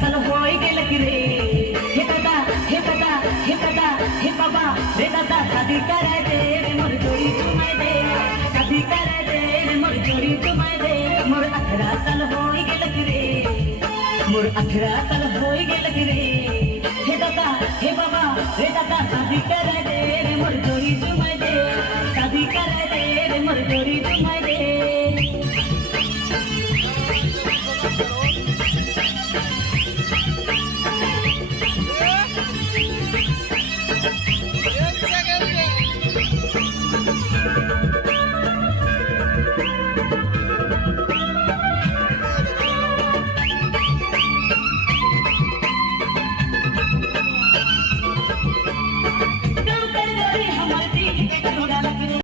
साल होय गेलं की रे हे दादा हे दादा हे दादा हे बाबा रे दादा शादी कराय दे रे मोर जोड़ी तुम्हारे दे शादी कराय दे रे मोर जोड़ी तुम्हारे दे मोर 18 साल होय गेलं की रे मोर 18 साल होय गेलं की रे हे दादा हे बाबा रे दादा शादी कराय दे रे मोर जोड़ी